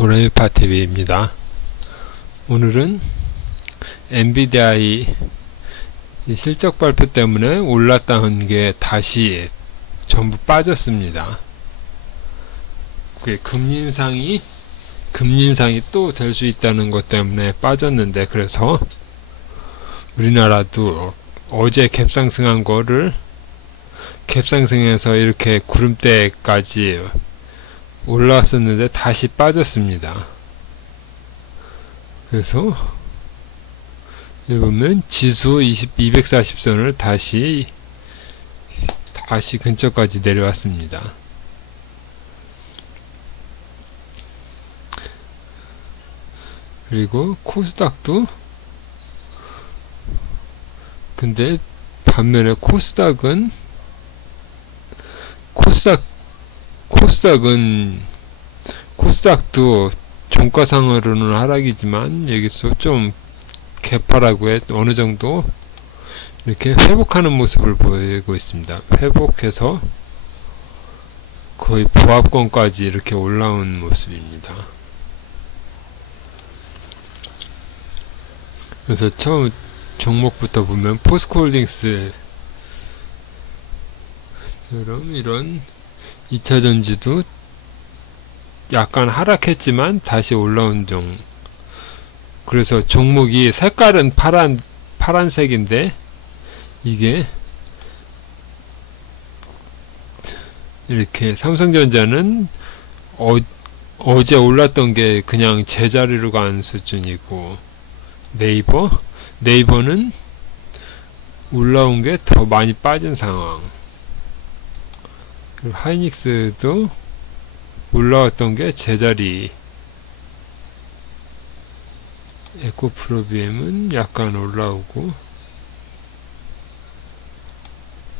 도레미파 TV입니다. 오늘은 엔비디아의 실적 발표 때문에 올랐다는 게 다시 전부 빠졌습니다. 그게 금리 인상이 또 될 수 있다는 것 때문에 빠졌는데, 그래서 우리나라도 어제 갭상승한 거를 갭상승해서 이렇게 구름대까지 올라왔었는데 다시 빠졌습니다. 그래서 여기 보면 지수 240선을 다시 근처까지 내려왔습니다. 그리고 코스닥도, 근데 반면에 코스닥도 종가상으로는 하락이지만 여기서 좀 개파라고 어느 정도 이렇게 회복하는 모습을 보이고 있습니다. 회복해서 거의 보합권까지 이렇게 올라온 모습입니다. 그래서 처음 종목부터 보면 포스코홀딩스 이런 2차전지도 약간 하락했지만 다시 올라온 그래서 종목이 색깔은 파란색인데 이게 이렇게 삼성전자는 어제 올랐던 게 그냥 제자리로 간 수준이고, 네이버는 올라온 게 더 많이 빠진 상황. 그리고 하이닉스도 올라왔던 게 제자리. 에코프로비엠은 약간 올라오고,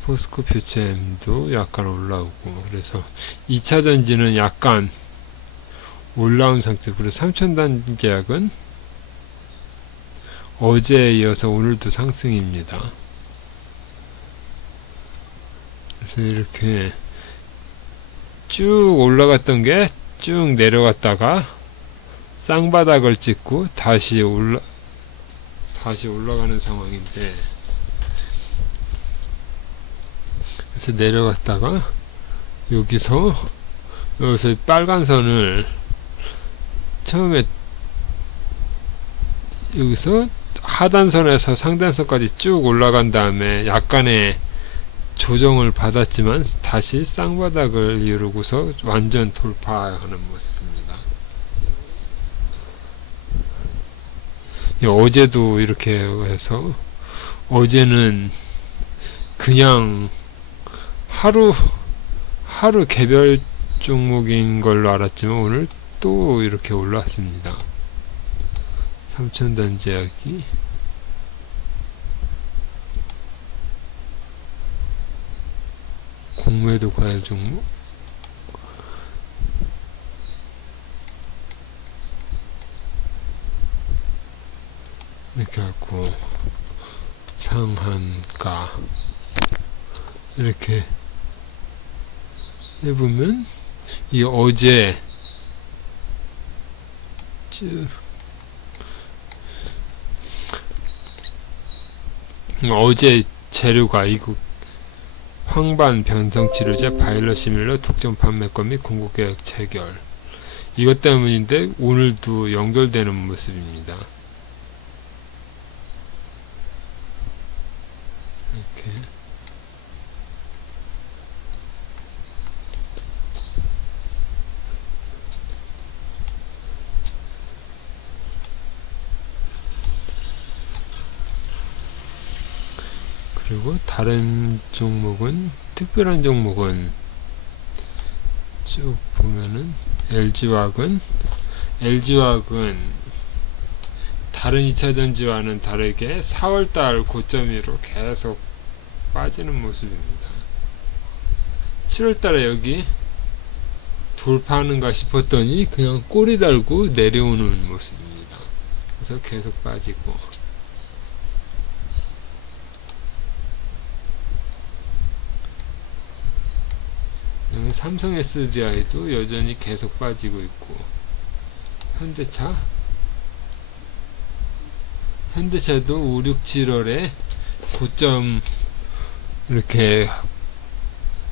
포스코 퓨처엠도 약간 올라오고, 그래서 2차전지는 약간 올라온 상태. 그리고 3000단 계약은 어제에 이어서 오늘도 상승입니다. 그래서 이렇게 쭉 올라갔던 게 쭉 내려갔다가 쌍바닥을 찍고 다시 올라가는 상황인데, 그래서 내려갔다가 여기서 빨간 선을 처음에 여기서 하단선에서 상단선까지 쭉 올라간 다음에 약간의 조정을 받았지만 다시 쌍바닥을 이루고서 완전 돌파하는 모습입니다. 어제도 이렇게 해서, 어제는 그냥 하루 개별 종목인 걸로 알았지만 오늘 또 이렇게 올랐습니다. 3000단 제약이 공매도 과열 종목, 이렇게 하고 상한가 이렇게 해보면, 이 어제 재료가 이거 황반 변성치료제 바이러 시밀러 독점 판매권 및 공급계약 체결, 이것 때문인데 오늘도 연결되는 모습입니다. 이렇게 그리고 다른 종목은, 특별한 종목은 쭉 보면은 LG화학은 다른 2차전지와는 다르게 4월달 고점 위로 계속 빠지는 모습입니다. 7월달에 여기 돌파하는가 싶었더니 그냥 꼬리 달고 내려오는 모습입니다. 그래서 계속 빠지고, 삼성 SDI도 여전히 계속 빠지고 있고, 현대차도 5675에 고점 이렇게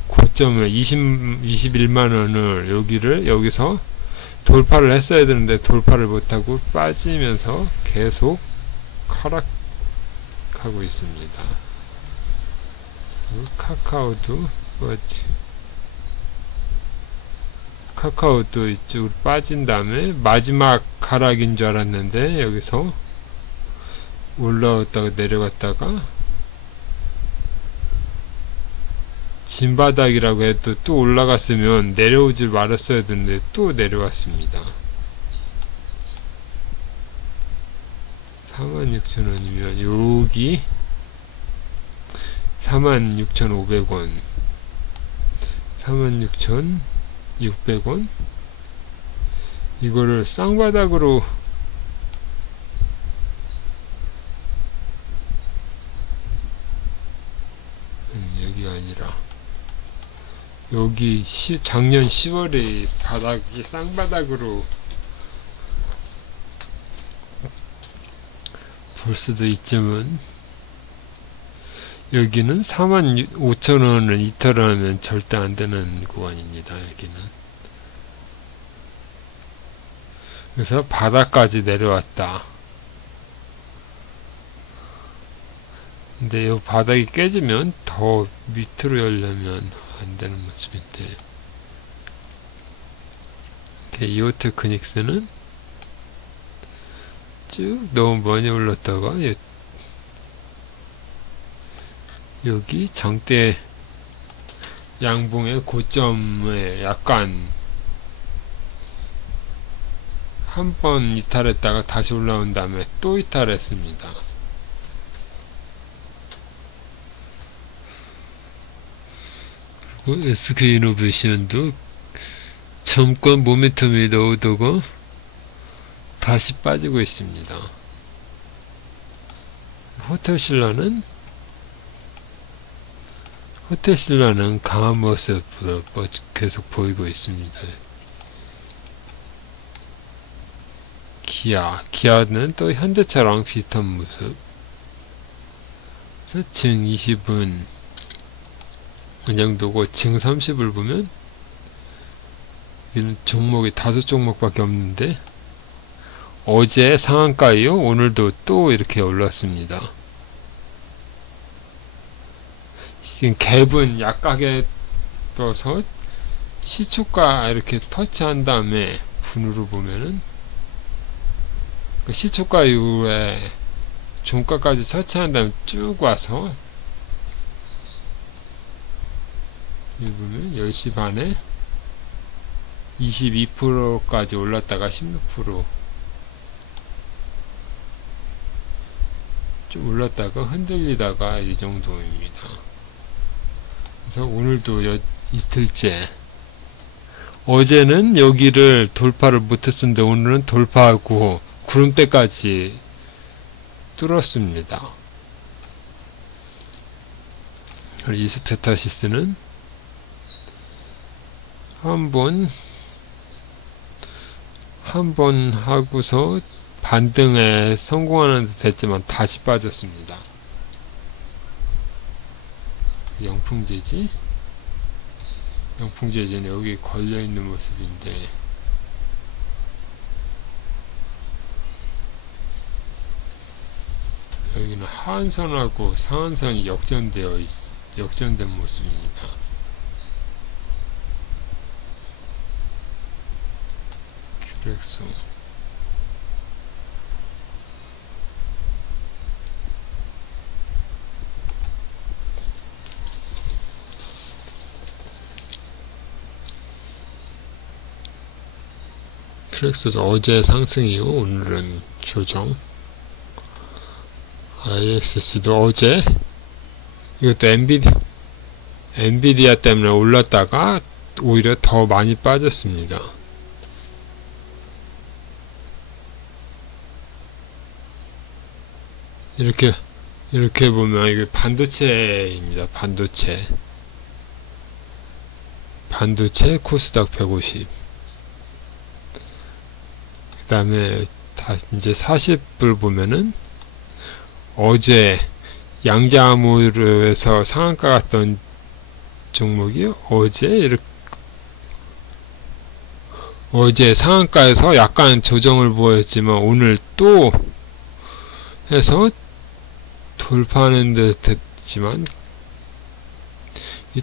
고점을 21만원을 여기서 돌파를 했어야 되는데 돌파를 못하고 빠지면서 계속 하락하고 있습니다. 카카오도 이쪽으로 빠진 다음에 마지막 하락인 줄 알았는데 여기서 올라왔다가 내려갔다가 진바닥이라고 해도 또 올라갔으면 내려오질 말았어야 되는데 또 내려왔습니다. 46,000원이면 여기 46,500원 46,600원 이거를 쌍바닥으로 여기가 아니라 여기 작년 10월에 바닥이 쌍바닥으로 볼 수도 있지만 여기는 45,000원을 이탈을 하면 절대 안 되는 구간입니다. 여기는. 그래서 바닥까지 내려왔다. 근데 이 바닥이 깨지면 더 밑으로 열려면 안 되는 모습인데, 이오테크닉스는 쭉 너무 많이 올랐다가 여기 장대 양봉의 고점에 약간 한 번 이탈했다가 다시 올라온 다음에 또 이탈했습니다. 그리고 SK이노베이션도 잠깐 모멘텀이 나오다가 다시 빠지고 있습니다. 호텔신라는 강한 모습을 계속 보이고 있습니다. 기아는 또 현대차랑 비슷한 모습. 증 20은 이 정도고, 증 30을 보면 이런 종목이 5종목밖에 없는데 어제 상한가이요, 오늘도 또 이렇게 올랐습니다. 지금 갭은 약하게 떠서 시초가 이렇게 터치한 다음에 분으로 보면은 그 시초가 이후에 종가까지 터치한 다음에 쭉 와서 여기 보면 10시 반에 22%까지 올랐다가 16% 좀 올랐다가 흔들리다가 이 정도입니다. 그래서 오늘도 이틀째, 어제는 여기를 돌파를 못했었는데 오늘은 돌파하고 구름대까지 뚫었습니다. 이스페타시스는 한 번 하고서 반등에 성공하는 듯 했지만 다시 빠졌습니다. 영풍재지는 여기 걸려있는 모습인데, 여기는 하한선하고 상한선이 역전된 모습입니다. 큐렉소 큐렉소도 어제 상승이고 오늘은 조정. ISC도 어제 이것도 엔비디아 때문에 올랐다가 오히려 더 많이 빠졌습니다. 이렇게 보면 이게 반도체입니다. 반도체 코스닥 150. 다음에 이제 40불 보면은 어제 양자암으로에서 상한가 갔던 종목이 어제 상한가에서 약간 조정을 보였지만 오늘 또 해서 돌파하는 듯 했지만 이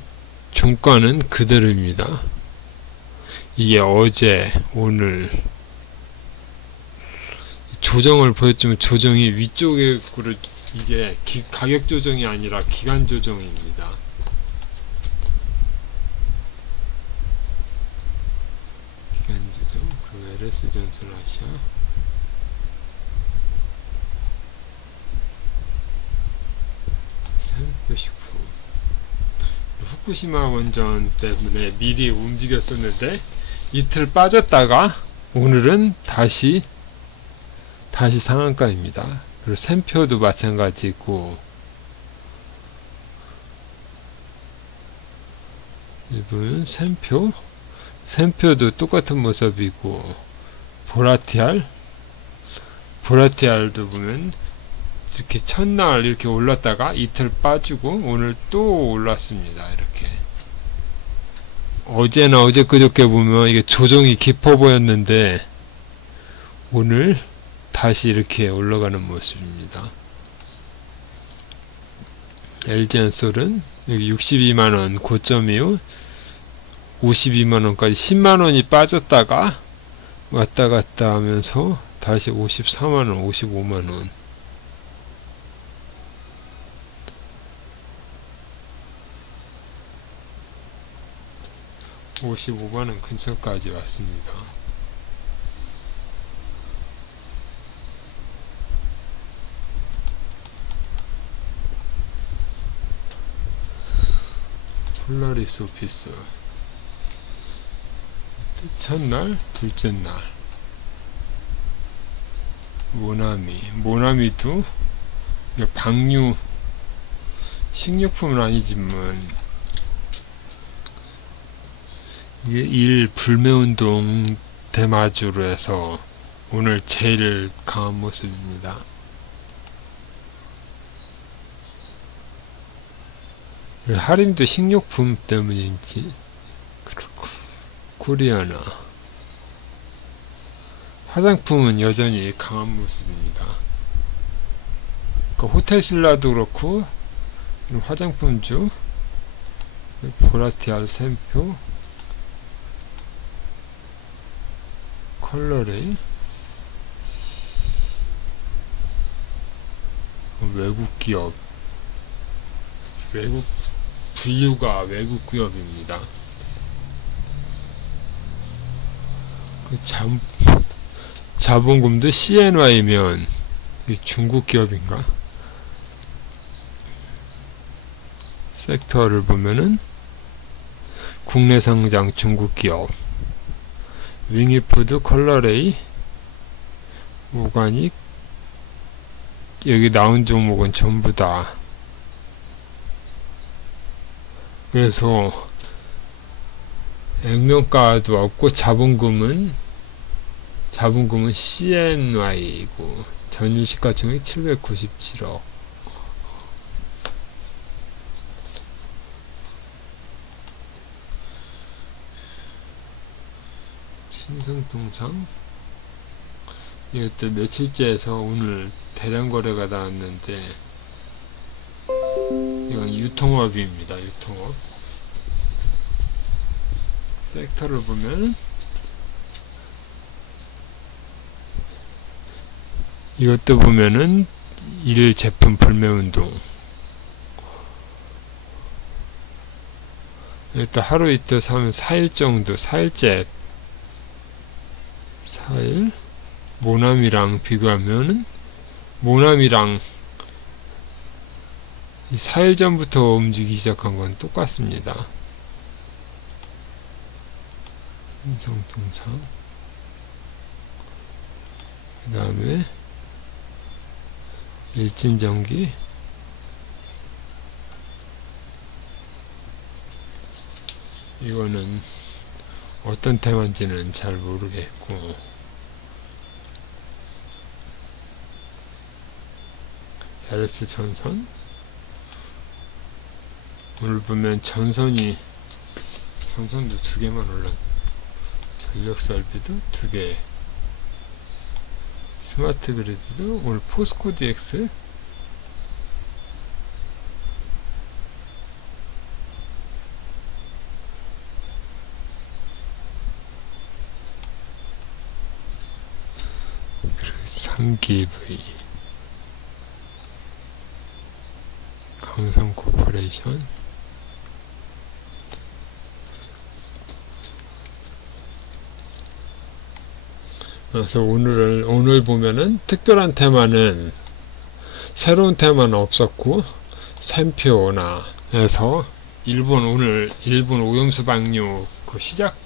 종가는 그대로입니다. 이게 어제 오늘 조정을 보였지만 조정이 위쪽으로 이게 가격 조정이 아니라 기간 조정입니다. 기간 조정, 그 LS 전술 아시아 산표식품 후쿠시마 원전 때문에 미리 움직였었는데 이틀 빠졌다가 오늘은 다시 상한가입니다. 그리고 샘표도 마찬가지고 이분 샘표도 똑같은 모습이고 보라티알도 보면 이렇게 첫날 이렇게 올랐다가 이틀 빠지고 오늘 또 올랐습니다. 이렇게 어제나 어제 그저께 보면 이게 조정이 깊어 보였는데 오늘 다시 이렇게 올라가는 모습입니다. LG엔솔은 여기 62만원 고점 이후 52만원까지 10만원이 빠졌다가 왔다 갔다 하면서 다시 54만원, 55만원. (55만원) 근처까지 왔습니다. 폴라리스 오피스 첫날, 둘째날 모나미도 방류 식료품은 아니지만 이게 1 불매운동 대마주로 해서 오늘 제일 강한 모습입니다. 할인도 식료품 때문인지 그렇고 코리아나 화장품은 여전히 강한 모습입니다. 그러니까 호텔신라도 그렇고 화장품주 보라티알 샘표 컬러레이 외국 기업 분류가 외국 기업입니다. 그 자본금도 CNY면 중국 기업인가? 섹터를 보면은 국내 상장 중국 기업 윙이푸드, 컬러레이, 오가닉 여기 나온 종목은 전부 다 그래서 액면가도 없고 자본금은 CNY이고 전일 시가총액 797억. 신성통상 이것도 며칠째에서 오늘 대량 거래가 나왔는데 이건 유통업입니다. 유통업 섹터를 보면 이것도 보면은 1일 제품 불매운동 일단 하루 이틀 사면 4일 정도 4일째 4일 모나미랑 비교하면은 모나미랑 4일 전부터 움직이기 시작한 건 똑같습니다. 신성통상 그 다음에 일진전기 이거는 어떤 테마인지는 잘 모르겠고 LS 전선. 오늘 보면 전선도 두 개만 올라. 전력 설비도 두 개. 스마트 그리드도 오늘 포스코 DX. 그리고 3기V. 강성 코퍼레이션. 그래서 오늘 보면은 특별한 테마는, 새로운 테마는 없었고, 샘표나 해서 오늘 일본 오염수 방류 그 시작,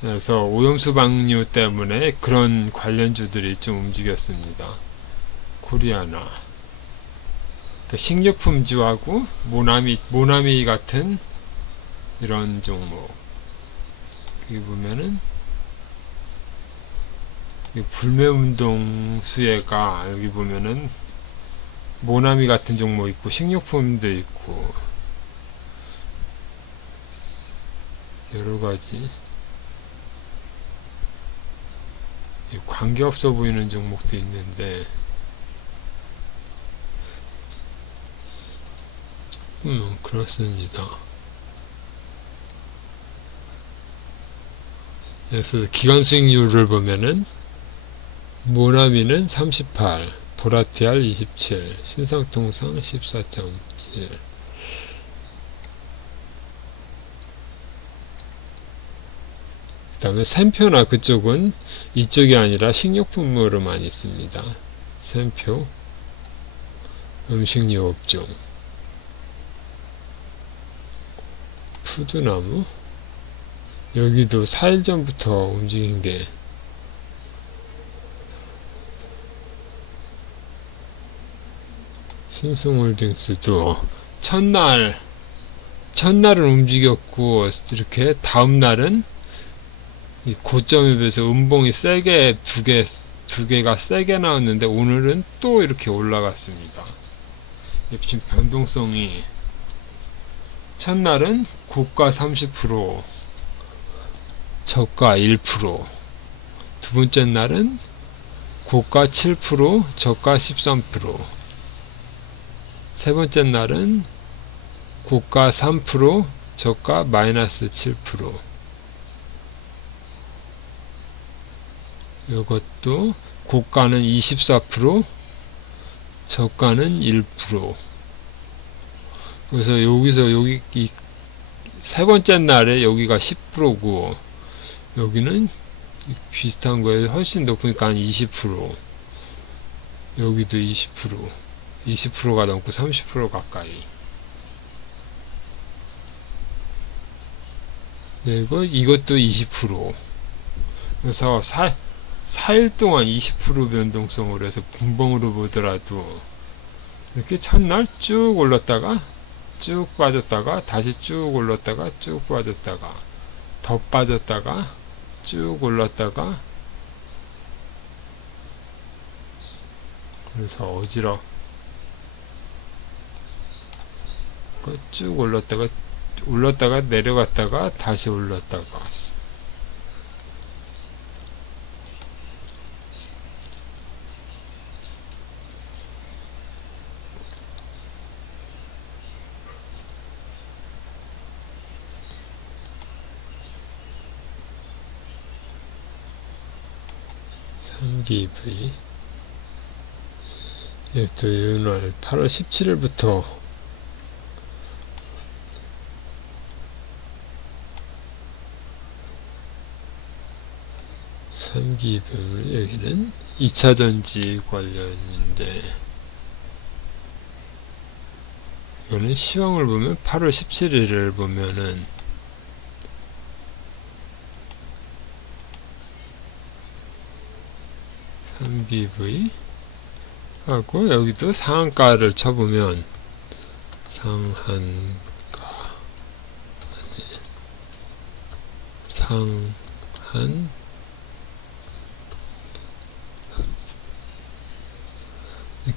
그래서 오염수 방류 때문에 그런 관련주들이 좀 움직였습니다. 코리아나. 그러니까 식료품주하고 모나미 같은 이런 종목. 여기 보면은 불매운동 수혜가, 여기 보면은 모나미 같은 종목 있고 식료품도 있고 여러가지 관계없어 보이는 종목도 있는데 그렇습니다. 그래서 기관 수익률을 보면은 모나미는 38, 보라티알 27, 신상통상 14.7. 그 다음에 샘표나 그쪽은 이쪽이 아니라 식료품으로 많이 씁니다. 샘표, 음식료 업종, 푸드나무. 여기도 4일 전부터 움직인 게 신승홀딩스도 첫날은 움직였고, 이렇게 다음날은 이 고점에 비해서 음봉이 세게 두 개가 세게 나왔는데 오늘은 또 이렇게 올라갔습니다. 지금 변동성이, 첫날은 고가 30%, 저가 1%, 두 번째 날은 고가 7%, 저가 13%, 세 번째 날은 고가 3%, 저가 마이너스 7%. 이것도 고가는 24%, 저가는 1%. 그래서 여기서 여기 이 세 번째 날에 여기가 10%고 여기는 비슷한 거에 훨씬 높으니까 한 20%. 여기도 20%가 넘고 30% 가까이. 그리고 이것도 20%. 그래서 4일 동안 20% 변동성으로 해서 분봉으로 보더라도 이렇게 첫날 쭉 올랐다가 쭉 빠졌다가 다시 쭉 올랐다가 쭉 빠졌다가 더 빠졌다가 쭉 올랐다가, 그래서 쭉 올랐다가 내려갔다가 다시 올랐다가. EV. 또 이날 8월 17일부터 삼기분, 여기는 2차전지 관련인데 이거는 시황을 보면 8월 17일을 보면은 삼기V 하고 여기도 상한가를 쳐보면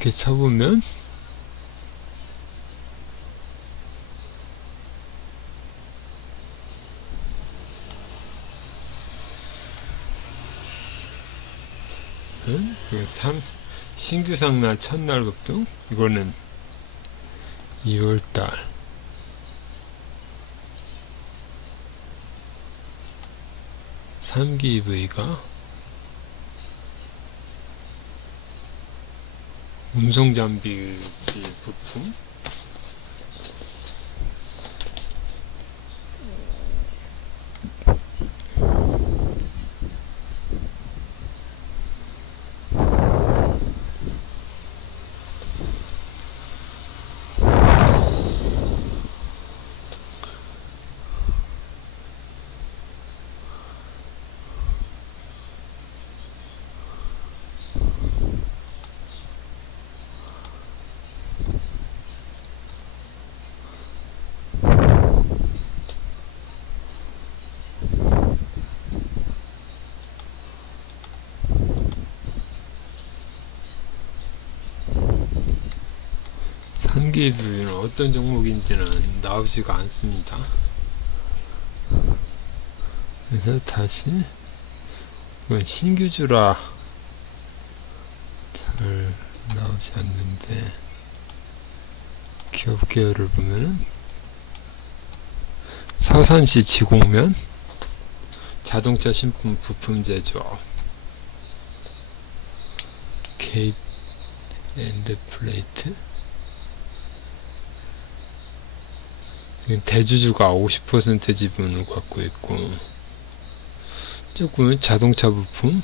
이렇게 쳐보면 신규 상날 첫날 급등. 이거는 2월달 3기 EV가 운송장비 부품, 상기 EV는 어떤 종목인지는 나오지가 않습니다. 그래서 다시 이건 신규주라 잘 나오지 않는데, 기업 계열을 보면은 서산시 지곡면, 자동차 신품 부품 제조업, 게이트 앤드 플레이트, 대주주가 50% 지분을 갖고 있고, 조금은 자동차 부품,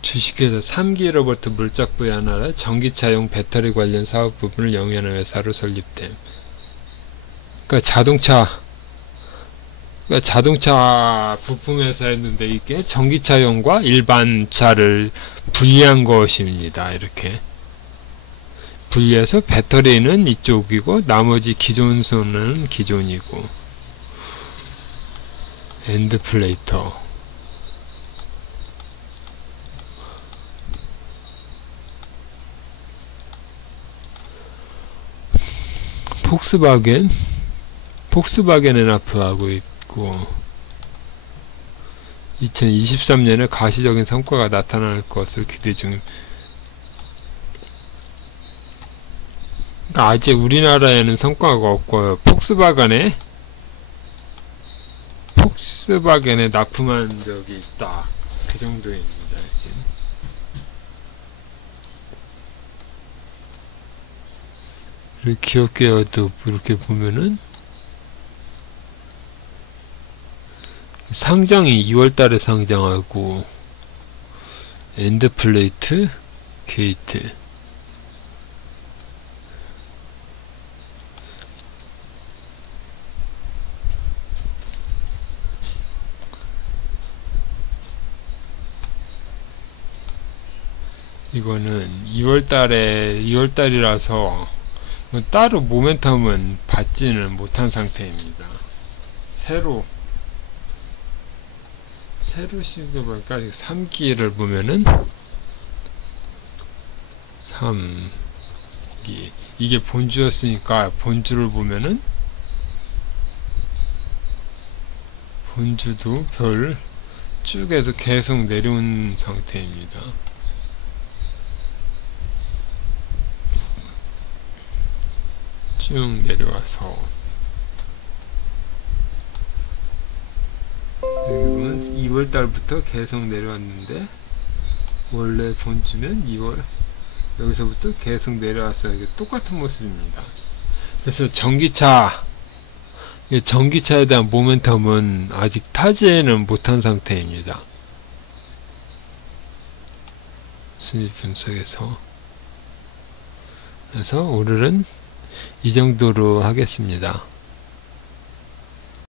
주식회사 3기로부터 물적 부의 하나라 전기차용 배터리 관련 사업 부분을 영위하는 회사로 설립됨. 그러니까 자동차 부품 회사였는데 이게 전기차용과 일반 차를 분리한 것입니다. 이렇게 분리해서 배터리는 이쪽이고 나머지 기존선은 기존이고, 엔드 플레이터, 폭스바겐 엔하프하고 있고, 2023년에 가시적인 성과가 나타날 것을 기대 중입니다. 아직 우리나라에는 성과가 없고요. 폭스바겐에 납품한 적이 있다, 그 정도입니다. 기업 계열도 이렇게 보면은 상장이 2월달에 상장하고, 엔드플레이트, 게이트, 이거는 2월달이라서 따로 모멘텀은 받지는 못한 상태입니다. 새로 시급을까 3기를 보면은 3기, 이게 본주였으니까 본주를 보면은 본주도 별 쭉 해서 계속 내려온 상태입니다. 쭉 내려와서 여기 보면 2월달부터 계속 내려왔는데, 원래 본주면 2월, 여기서부터 계속 내려왔어요. 이게 똑같은 모습입니다. 그래서 전기차에 대한 모멘텀은 아직 타지에는 못한 상태입니다. 순위 분석에서. 그래서 오늘은 이 정도로 하겠습니다.